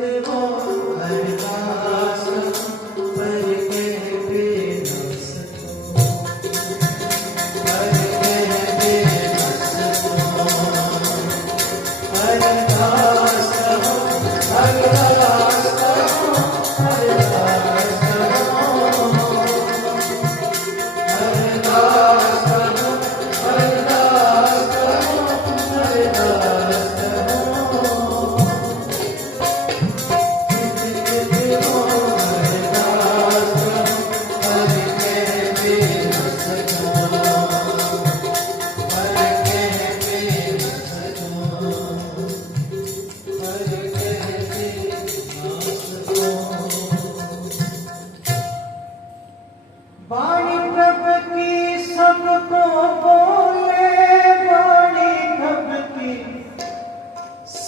그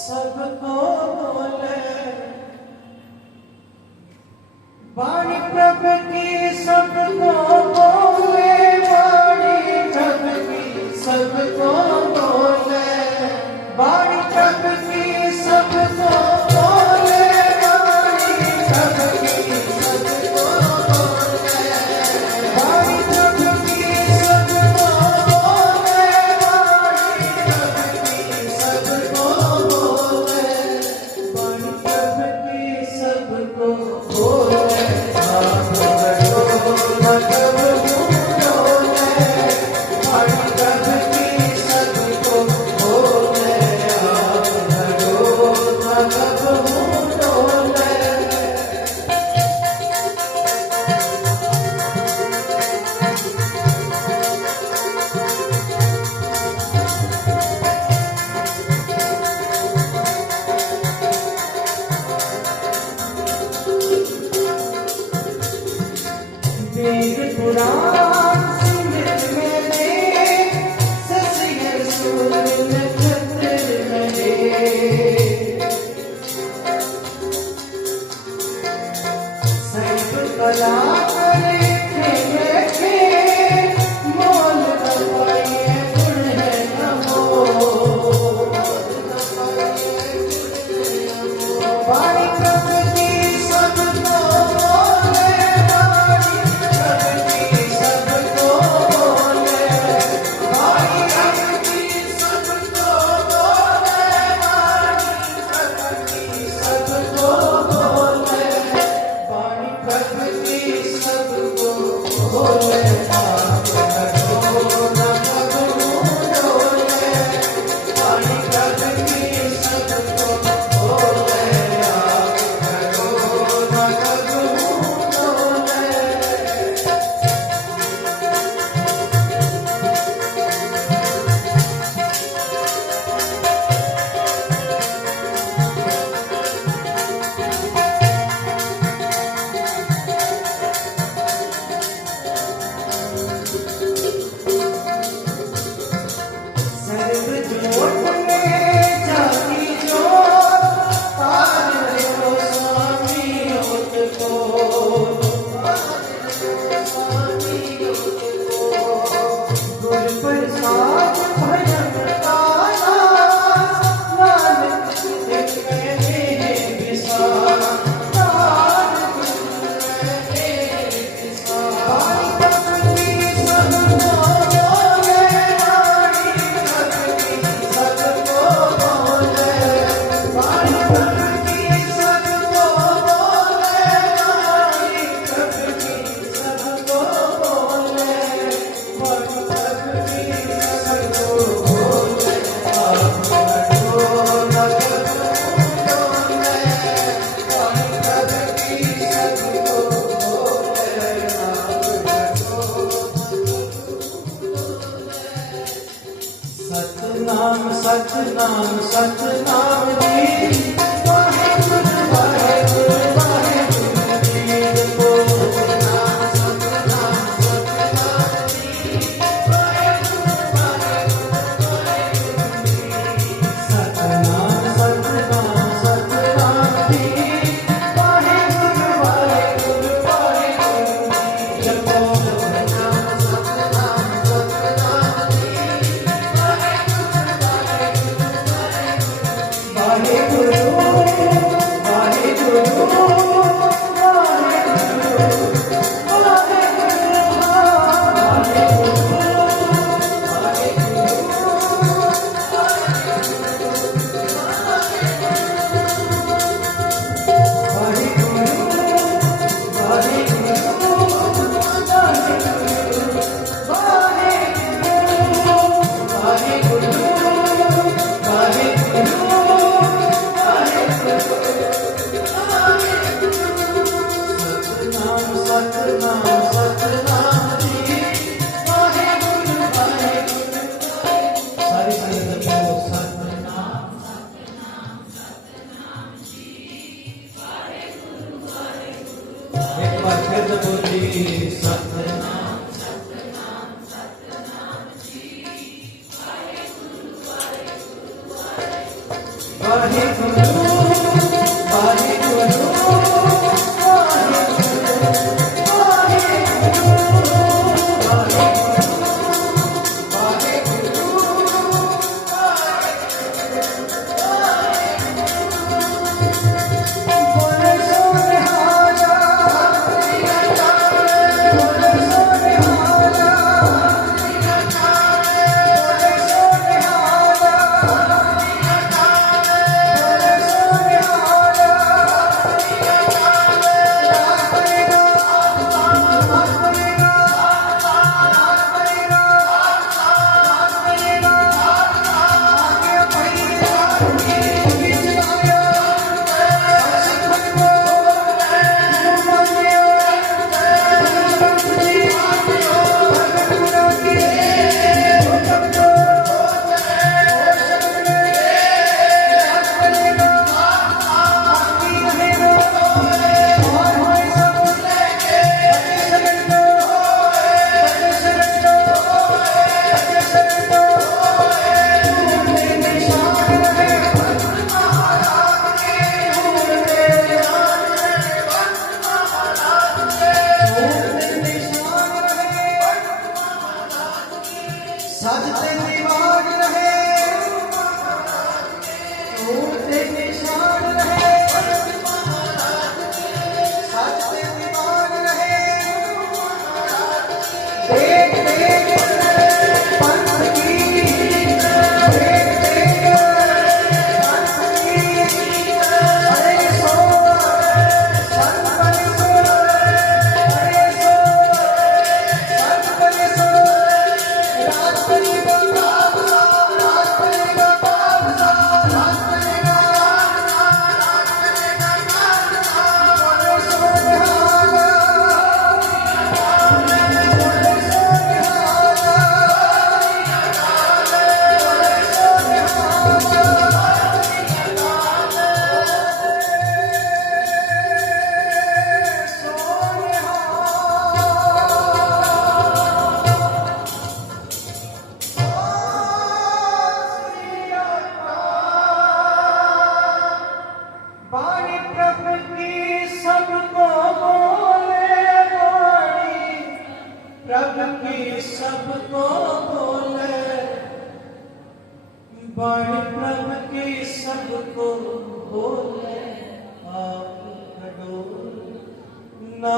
सबको बोले। वाणी प्रभु की सब ਸਤਨਾਮ ਸਤਨਾਮ ਜੀ। एक बार बाणी प्रभ की सबको बोले आप न